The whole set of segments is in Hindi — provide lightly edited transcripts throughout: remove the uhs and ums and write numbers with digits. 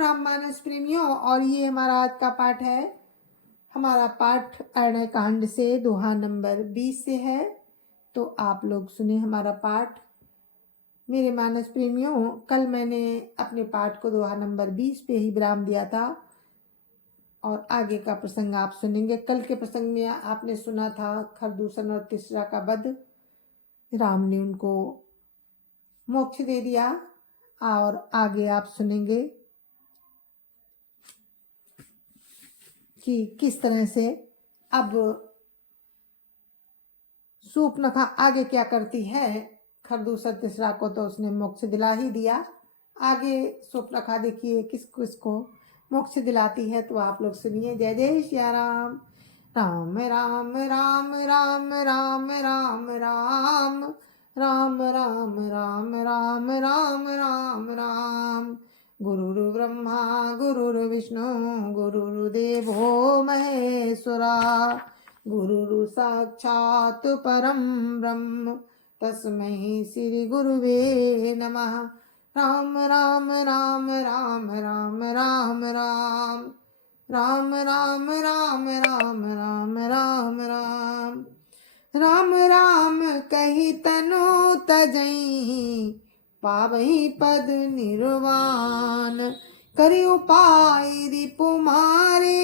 राम मानस प्रेमियों, और ये हमारा आज का पाठ है। हमारा पाठ अरण्य कांड से दोहा नंबर 20 से है। तो आप लोग सुने हमारा पाठ। मेरे मानस प्रेमियों, कल मैंने अपने पाठ को दोहा नंबर 20 पे ही विराम दिया था और आगे का प्रसंग आप सुनेंगे। कल के प्रसंग में आपने सुना था खरदूषण और तिसरा का वध। राम ने उनको मोक्ष दे दिया और आगे आप सुनेंगे कि किस तरह से अब सूर्पनखा आगे क्या करती है। खरदूषण तिसरा को तो उसने मोक्ष दिला ही दिया, आगे सूर्पनखा देखिए किस किस को मोक्ष दिलाती है। तो आप लोग सुनिए। जय जय सिया राम। राम राम राम राम राम राम राम राम राम राम राम राम राम राम। गुरुर्ब्रह्मा गुरुर्विष्णु गुरुर्देवो महेश्वरा, गुरुर् साक्षात् परं ब्रह्म तस्मै श्री गुरुवे नमः। राम राम राम राम राम राम राम राम राम राम राम राम राम राम। राम राम कही तनु तजई, पावही पद निर्वाण। करि उपाय रिपु मारे,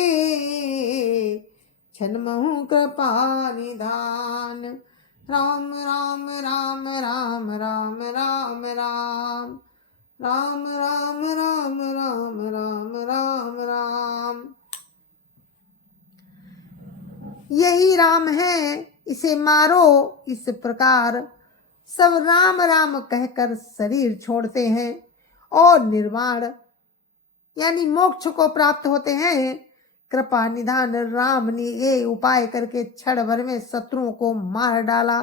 छनमहु कृपा निधान। राम राम राम राम राम राम राम राम राम राम राम राम राम राम। यही राम है, इसे मारो। इस प्रकार सब राम राम कहकर शरीर छोड़ते हैं और निर्वाण यानी मोक्ष को प्राप्त होते हैं। कृपा निधान राम ने ये उपाय करके क्षण भर में शत्रुओं को मार डाला।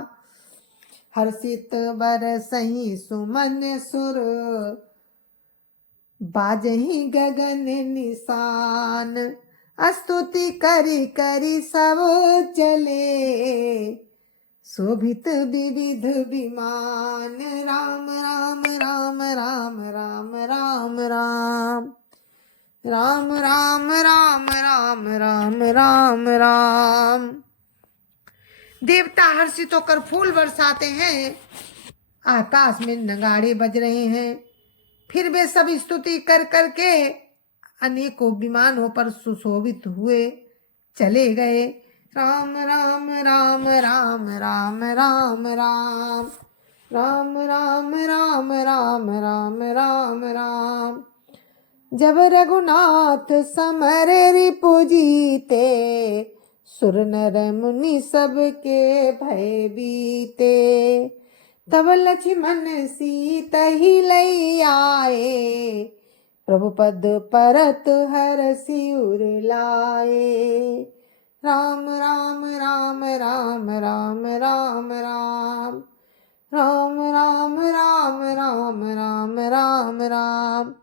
हर्षित बरसहि सुमन सुर, बाजहि गगन निशान। स्तुति करि करि सब चले, शोभित विविध विमान। राम राम राम राम राम राम राम राम राम राम राम राम राम राम। देवता हर्षित होकर फूल बरसाते हैं, आकाश में नगाड़े बज रहे हैं। फिर वे सब स्तुति कर करके अनेकों विमानों पर सुशोभित हुए चले गए। राम राम राम राम राम राम राम राम राम राम राम राम राम राम। जब रघुनाथ समरे रिपु जीते, सुर नर मुनि सबके भय बीते। तब लक्ष्मण सीता ही लई आए, प्रभु पद परत हर सिउर लाए। राम राम राम राम राम राम राम राम राम राम राम राम राम राम।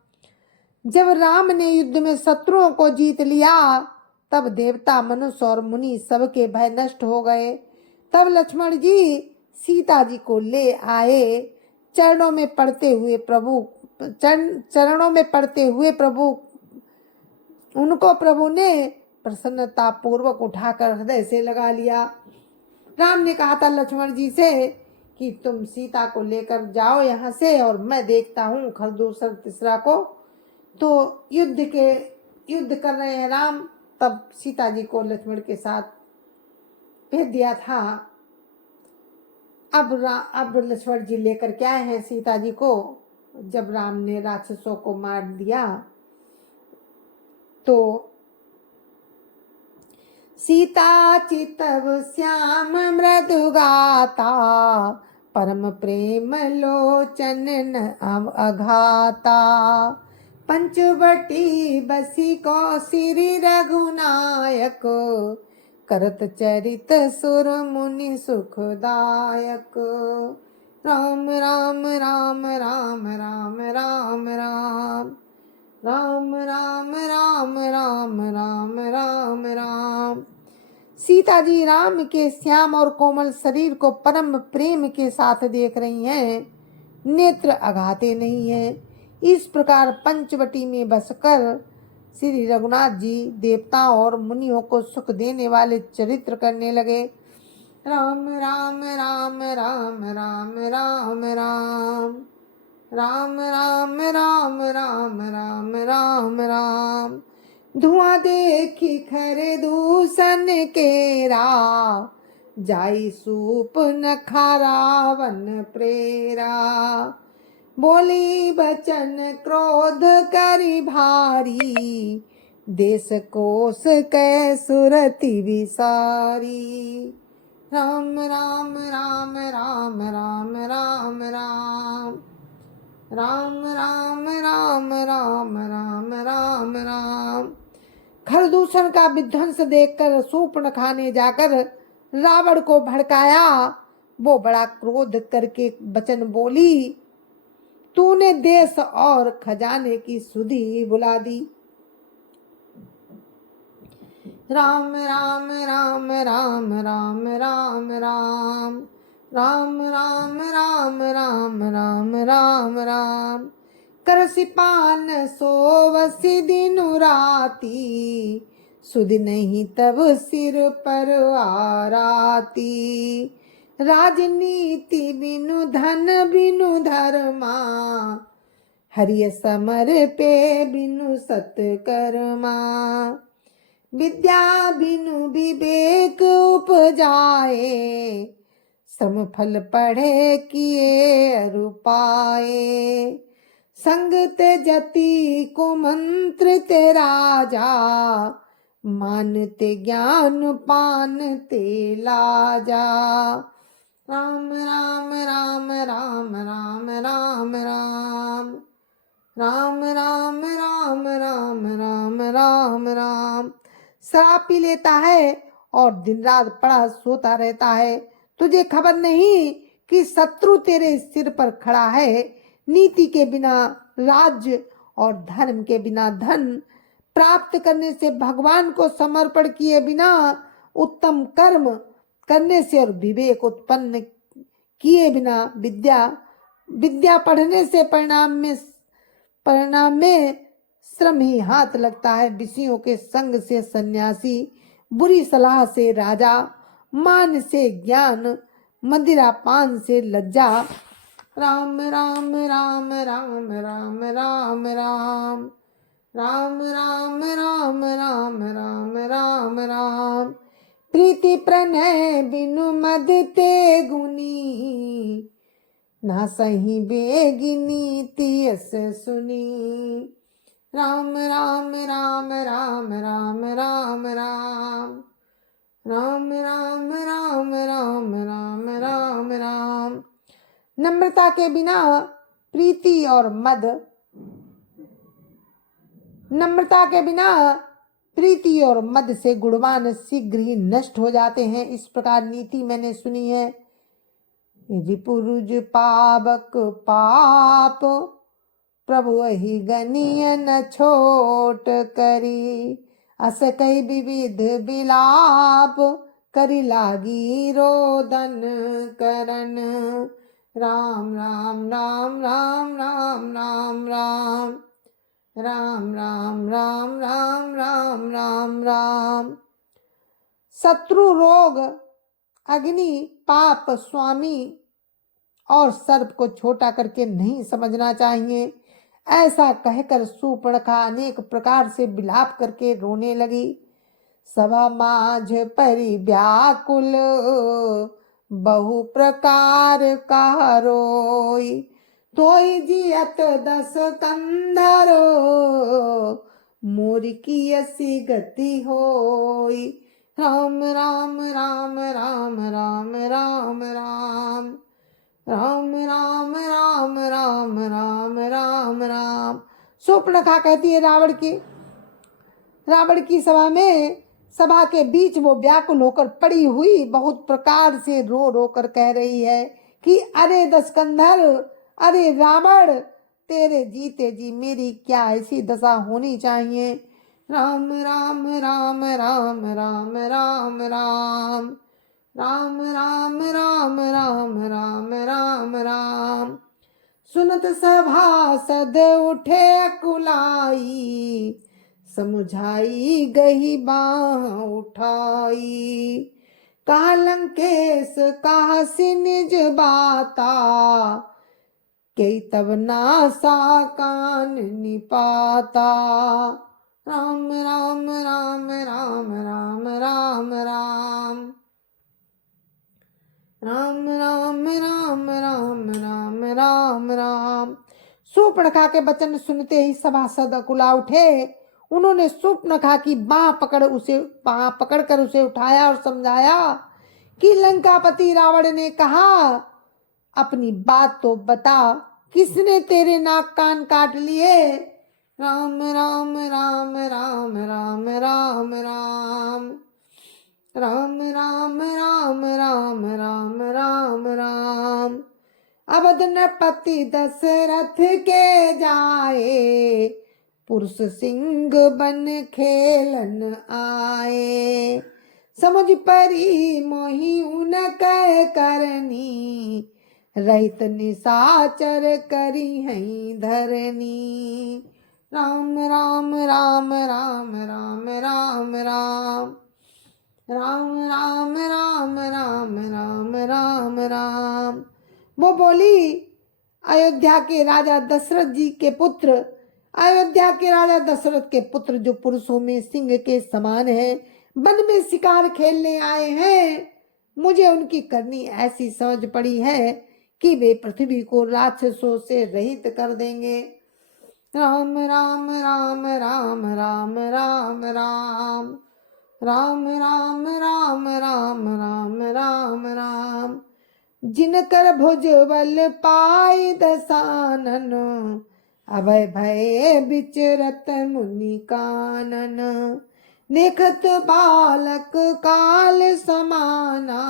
जब राम ने युद्ध में शत्रुओं को जीत लिया, तब देवता मनुष्य और मुनि सबके भय नष्ट हो गए। तब लक्ष्मण जी सीता जी को ले आए। चरणों में पड़ते हुए प्रभु उनको प्रभु ने प्रसन्नता पूर्वक उठाकर हृदय से लगा लिया। राम ने कहा था लक्ष्मण जी से कि तुम सीता को लेकर जाओ यहाँ से, और मैं देखता हूँ खरदूषण तिसरा को। तो युद्ध कर रहे हैं राम। तब सीता जी को लक्ष्मण के साथ भेज दिया था। अब लक्ष्मण जी लेकर क्या है सीता जी को। जब राम ने राक्षसों को मार दिया तो सीता चितव श्याम मृदु गाता, परम प्रेम लोचन न अघाता। पंचवटी बसी कौशिरी रघुनायक, करत चरित सुर मुनि सुखदायक। राम राम राम राम राम राम राम राम राम राम राम राम राम राम। सीता जी राम के श्याम और कोमल शरीर को परम प्रेम के साथ देख रही हैं, नेत्र अघाते नहीं हैं। इस प्रकार पंचवटी में बसकर श्री रघुनाथ जी देवताओं और मुनियों को सुख देने वाले चरित्र करने लगे। राम राम राम राम राम राम राम राम राम राम राम राम राम राम। धुआं देखी खरे दूषण केरा, जाई सूप न खारावन प्रेरा। बोली बचन क्रोध करी भारी, देश कोस कै सुरति विसारी। राम राम राम राम राम राम राम राम राम राम राम राम राम राम। खरदूषण का विध्वंस देखकर शूर्पणखा ने जाकर रावण को भड़काया। वो बड़ा क्रोध करके वचन बोली, तूने देश और खजाने की सुधि बुला दी। राम राम राम राम राम राम राम राम राम राम राम राम राम राम। करसी पान सोवसी दिनु राती, सुध नहीं तब सिर पर आराती। राजनीति बिनु धन बिनु धर्मा, हरिय समर पे बिनु सत्कर्मा। विद्या बिनु विवेक उपजाए, श्रम फल पढ़े किए अरुपाए। संग त्यजति को मंत्र ते राजा, मानते ज्ञान पानते लाजा। राम राम राम राम राम राम राम राम राम राम राम राम राम राम। शराब पी लेता है और दिन रात पड़ा सोता रहता है। तुझे खबर नहीं कि शत्रु तेरे सिर पर खड़ा है। नीति के बिना राज्य और धर्म के बिना धन प्राप्त करने से, भगवान को समर्पण किए बिना उत्तम कर्म करने से और विवेक उत्पन्न किए बिना विद्या पढ़ने से परिणाम में श्रम ही हाथ लगता है। विषयों के संग से सन्यासी, बुरी सलाह से राजा, मान से ज्ञान, मदिरा पान से लज्जा। राम राम राम राम राम राम राम राम राम राम राम राम राम राम। प्रीति प्रणय बिनु मद ते गुनी, ना सही बेगिनी तियस सुनी। राम राम राम राम राम राम राम राम राम राम राम राम राम राम। नम्रता के बिना प्रीति और मद, नम्रता के बिना प्रीति और मद से गुणवान शीघ्र ही नष्ट हो जाते हैं। इस प्रकार नीति मैंने सुनी है। रिपुरुज पावक पाप, प्रभु वही गनीय न छोट करी। अस कई विविध विलाप, करी लागी रोदन करन। राम राम राम राम राम राम राम राम राम राम राम राम राम राम। शत्रु, रोग, अग्नि, पाप, स्वामी और सर्प को छोटा करके नहीं समझना चाहिए। ऐसा कहकर शूर्पणखा अनेक प्रकार से विलाप करके रोने लगी। सभा माझ परि व्याकुल, बहु प्रकार का रोई। तोई जियत दस कंधर, मोर की असी गति होई। राम राम राम राम राम राम राम राम राम राम राम राम राम राम। शूर्पणखा कहती है रावण की सभा के बीच वो व्याकुल होकर पड़ी हुई बहुत प्रकार से रो रो कर कह रही है कि अरे दशकंधर, अरे रावण, तेरे जीते जी मेरी क्या ऐसी दशा होनी चाहिए। राम राम राम राम राम राम राम राम राम राम राम राम राम राम। सुनत सभासद उठे अकुलाई, समुझाई गही बाह उठाई। कहा लंकेश कहा सी निज बाता, के तब नासा कान निपाता। राम राम राम राम राम राम राम राम राम राम राम राम राम राम। सूर्पणखा के वचन सुनते ही सभासद अकुला उठे। उन्होंने सूर्पणखा की बाह पकड़कर उसे उठाया और समझाया कि लंकापति रावण ने कहा, अपनी बात तो बता, किसने तेरे नाक कान काट लिए। राम राम राम राम राम राम राम राम राम राम राम राम राम राम। अवध नृपति दशरथ के जाए, पुरुष सिंह बन खेलन आए। समझ परी मोहि उन कह करनी, रहित निशाचर करी हैं धरनी। राम राम राम राम राम राम राम राम राम राम राम राम राम राम। वो बोली, अयोध्या के राजा दशरथ के पुत्र जो पुरुषों में सिंह के समान है, वन में शिकार खेलने आए हैं। मुझे उनकी करनी ऐसी समझ पड़ी है कि वे पृथ्वी को राक्षसों से रहित कर देंगे। राम राम राम राम राम राम राम राम राम राम राम राम राम राम। जिनकर भुजबल पाई दसानन, अभय भय विचरत मुनि कानन। देखत बालक काल समाना,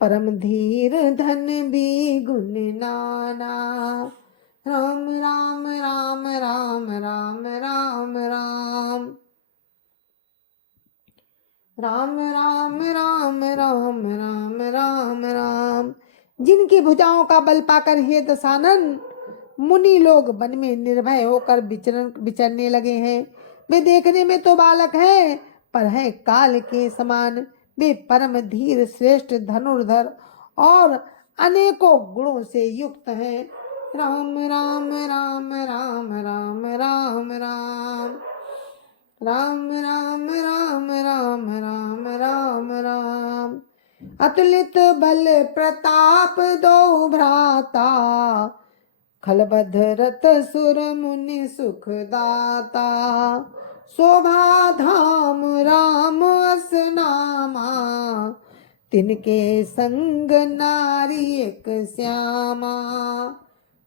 परम धीर धन भी गुण नाना। राम राम राम राम राम राम राम राम राम राम राम राम राम राम। जिनकी भुजाओं का बल पाकर हे दशानन, मुनि लोग वन में निर्भय होकर विचरने लगे हैं। वे देखने में तो बालक हैं, पर हैं काल के समान। वे परम धीर श्रेष्ठ धनुर्धर और अनेकों गुणों से युक्त हैं। राम राम राम राम राम राम राम राम राम राम राम राम राम राम। अतुलित बल प्रताप दो भ्राता, खलबध रत सुर मुनि सुख दाता। शोभा धाम राम अस नामा, तिनके संग नारी एक श्यामा।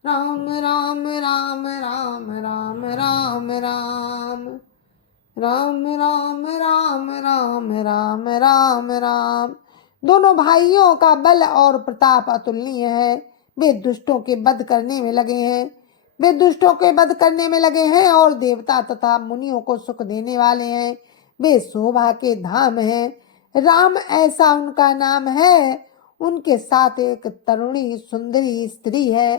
राम राम राम राम राम राम राम राम राम राम राम राम राम राम। दोनों भाइयों का बल और प्रताप अतुलनीय है। वे दुष्टों के वध करने में लगे हैं और देवता तथा मुनियों को सुख देने वाले हैं। वे शोभा के धाम हैं। राम ऐसा उनका नाम है। उनके साथ एक तरुणी सुंदरी स्त्री है।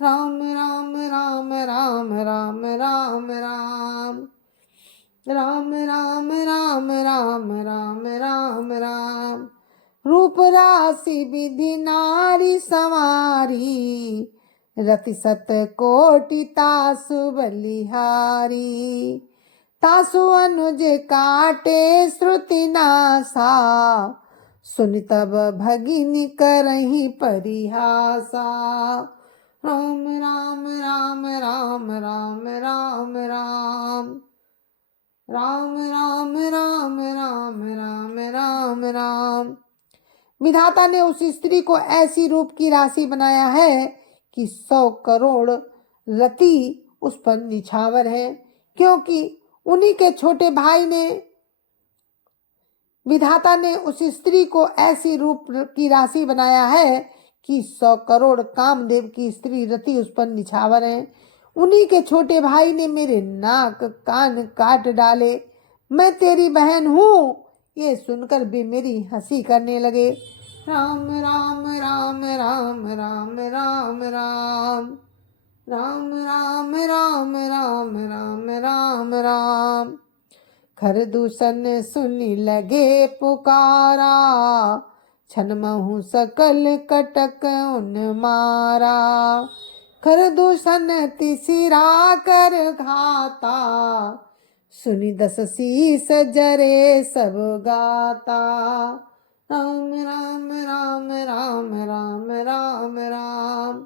राम राम राम राम राम राम राम राम राम राम राम राम राम राम। रूप राशि विधि नारी संवारी, रति सत कोटि तासु बलिहारी। तासु अनुज काटे श्रुति नासा, सुन तब भगिनी करही परिहासा। राम राम राम राम राम राम राम राम राम राम राम राम राम राम। विधाता ने उस स्त्री को ऐसी रूप की राशि बनाया है कि 100 करोड़ रति उस पर निछावर है, क्योंकि उन्हीं के छोटे भाई ने विधाता ने उस स्त्री को ऐसी रूप की राशि बनाया है कि 100 करोड़ कामदेव की स्त्री रति उस पर निछावर है। उन्हीं के छोटे भाई ने मेरे नाक कान काट डाले। मैं तेरी बहन हूँ, ये सुनकर भी मेरी हंसी करने लगे। राम राम राम राम राम राम राम राम राम राम राम राम राम राम। खरदूषण सुनि लगे पुकारा, छनमहु सकल कटक उन मारा। खरदूषण तिसिरा कर घाता, सुनि दस शीस जरे सब गाता। राम राम राम राम राम राम राम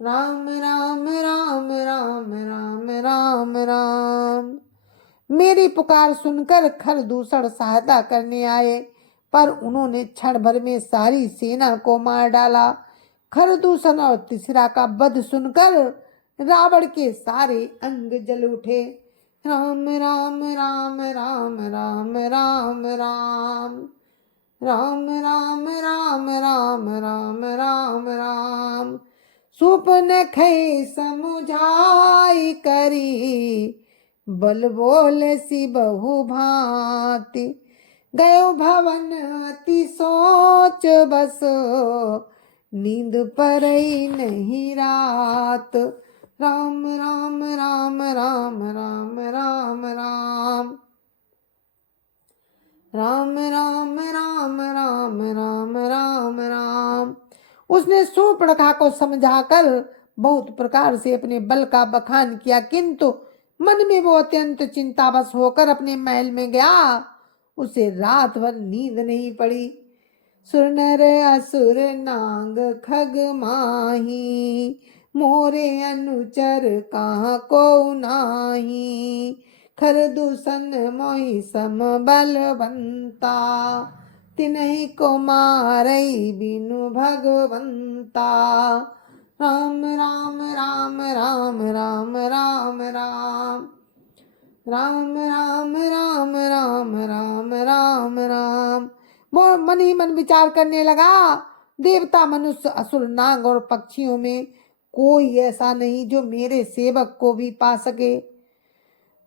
राम राम राम राम राम राम राम। मेरी पुकार सुनकर खरदूषण सहायता करने आए, पर उन्होंने क्षण भर में सारी सेना को मार डाला। खरदूषण और तिसरा का वध सुनकर रावण के सारे अंग जल उठे। राम राम राम राम राम राम राम राम राम राम राम राम राम राम। सुपन खे समुझाई करी, बल बोल सी बहु भांति। गयो भवन अति सोच बस, नींद परई नहीं रात। राम राम राम राम राम राम राम राम राम राम राम राम राम राम। उसने सूर्पणखा को समझाकर बहुत प्रकार से अपने बल का बखान किया, किंतु मन में वो अत्यंत चिंतावश होकर अपने महल में गया। उसे रात भर नींद नहीं पड़ी। सुर नर असुर नांग खग माही, मोरे अनुचर कहाँ को नाही। खरदूषण मोहि सम बलवंता, तिन्हि को मारई बिनु भगवंता। राम राम राम राम राम राम राम राम राम राम राम राम राम राम। वो मन ही मन विचार करने लगा, देवता मनुष्य असुर नाग और पक्षियों में कोई ऐसा नहीं जो मेरे सेवक को भी पा सके।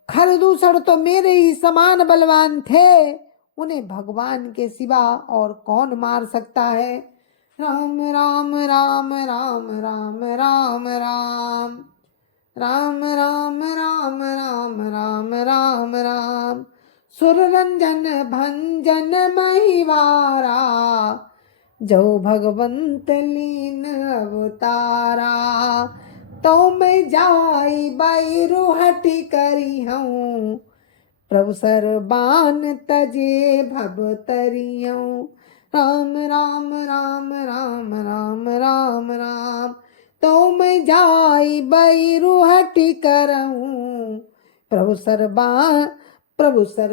खरदूषण तो मेरे ही समान बलवान थे, उन्हें भगवान के सिवा और कौन मार सकता है। राम राम राम राम राम राम राम राम राम राम राम राम राम राम। सुर रंजन भंजन महिवारा, जो भगवंत लीन अवतारा। तो मैं जाई बैरु हटि करी हूँ, प्रभु सरबान तजे भवतरियऊँ। राम राम राम राम राम राम राम। तो मैं जाई बैरु हटि करऊँ, प्रभु सर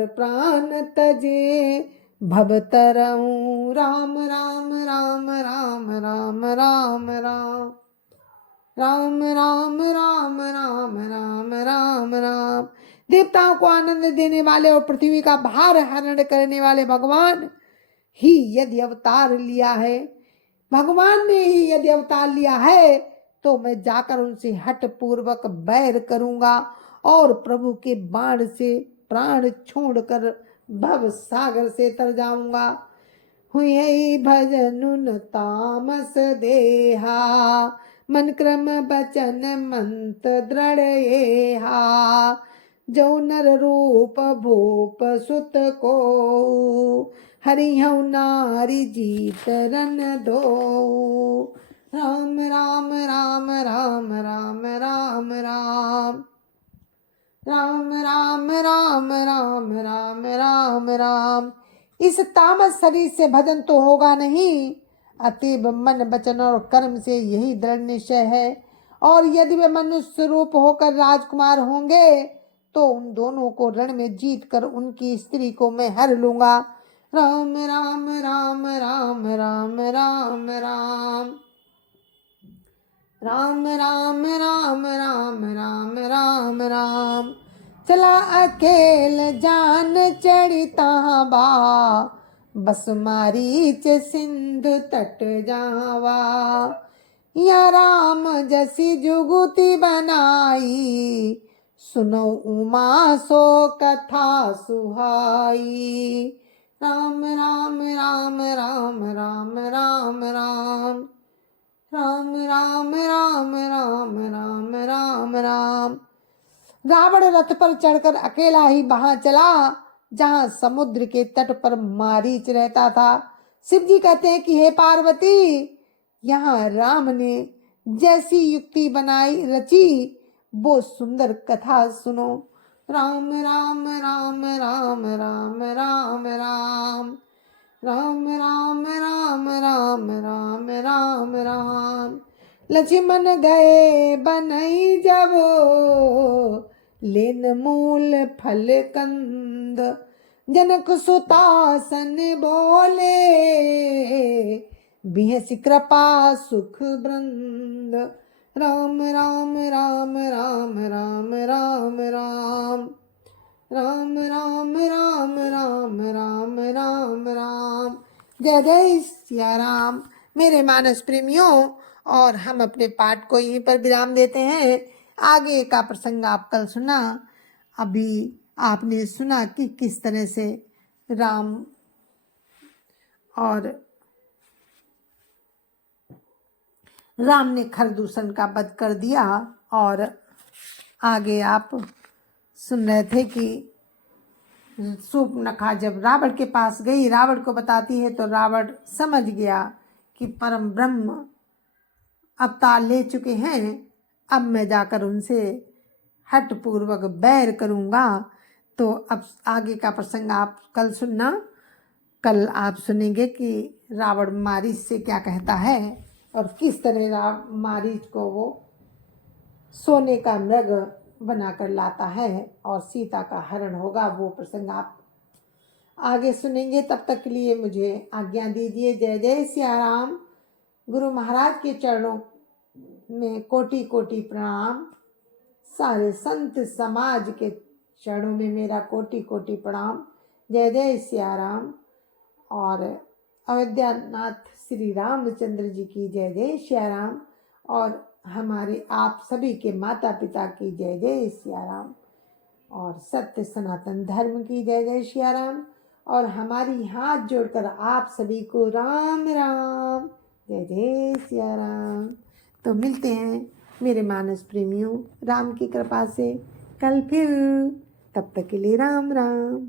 प्राण तजे भवतरऊँ। राम राम राम राम राम राम राम राम राम राम राम राम राम राम। देवताओं को आनंद देने वाले और पृथ्वी का भार हरण करने वाले भगवान ही यदि अवतार लिया है, भगवान ने ही यदि अवतार लिया है, तो मैं जाकर उनसे हठ पूर्वक बैर करूंगा और प्रभु के बाण से प्राण छोड़कर भव सागर से तर जाऊंगा। हुई भजनुन तामस देहा, मन क्रम बचन मंत दृढ़ येहा। जो नर रूप भूप सुत को, हरिहु नारी जीत रन दो। राम राम राम राम राम राम राम राम राम राम राम राम राम राम। इस तामस शरीर से भजन तो होगा नहीं, अतएव मन वचन और कर्म से यही दृढ़ निश्चय है। और यदि वे मनुष्य रूप होकर राजकुमार होंगे, तो उन दोनों को रण में जीत कर उनकी स्त्री को मैं हर लूंगा। राम राम राम राम राम राम राम राम राम राम राम राम राम राम। चला अकेल जान चढ़ता बा, बस मारीच सिंधु तट जावा। या राम जसी जुगुति बनाई, सुनो उमा सो कथा सुहाई। राम राम राम राम राम राम राम राम राम राम राम राम राम राम। रावण रथ पर चढ़कर अकेला ही वहां चला जहां समुद्र के तट पर मारीच रहता था। शिव जी कहते हैं कि हे पार्वती, यहाँ राम ने जैसी युक्ति बनाई रची वो सुंदर कथा सुनो। राम राम राम राम राम राम राम राम राम राम राम राम राम राम। लक्ष्मण गए बनई जब लेन मूल फल कंद, जनक सुतासन बोले बिहस कृपा सुख वृंद। राम राम राम राम राम राम राम राम राम राम राम राम राम राम। जय जय सिया राम। मेरे मानस प्रेमियों, और हम अपने पाठ को यहीं पर विराम देते हैं। आगे का प्रसंग आप कल सुना। अभी आपने सुना कि किस तरह से राम ने खरदूषण का वध कर दिया, और आगे आप सुन रहे थे कि शूर्पणखा जब रावण के पास गई, रावण को बताती है, तो रावण समझ गया कि परम ब्रह्म अवतार ले चुके हैं, अब मैं जाकर उनसे हठ पूर्वक बैर करूंगा। तो अब आगे का प्रसंग आप कल सुनना। कल आप सुनेंगे कि रावण मारीच से क्या कहता है और किस तरह मारीच को वो सोने का मृग बनाकर लाता है और सीता का हरण होगा। वो प्रसंग आप आगे सुनेंगे। तब तक के लिए मुझे आज्ञा दीजिए। जय जय सिया राम। गुरु महाराज के चरणों में कोटि कोटि प्रणाम। सारे संत समाज के चरणों में मेरा कोटि कोटि प्रणाम। जय जय सिया राम। और अयोध्यानाथ श्री रामचंद्र जी की जय जय सिया राम। और हमारे आप सभी के माता पिता की जय जय सिया राम। और सत्य सनातन धर्म की जय जय सिया राम। और हमारी हाथ जोड़कर आप सभी को राम राम, जय जय सिया राम। तो मिलते हैं मेरे मानस प्रेमियों राम की कृपा से कल फिर। तब तक के लिए राम राम।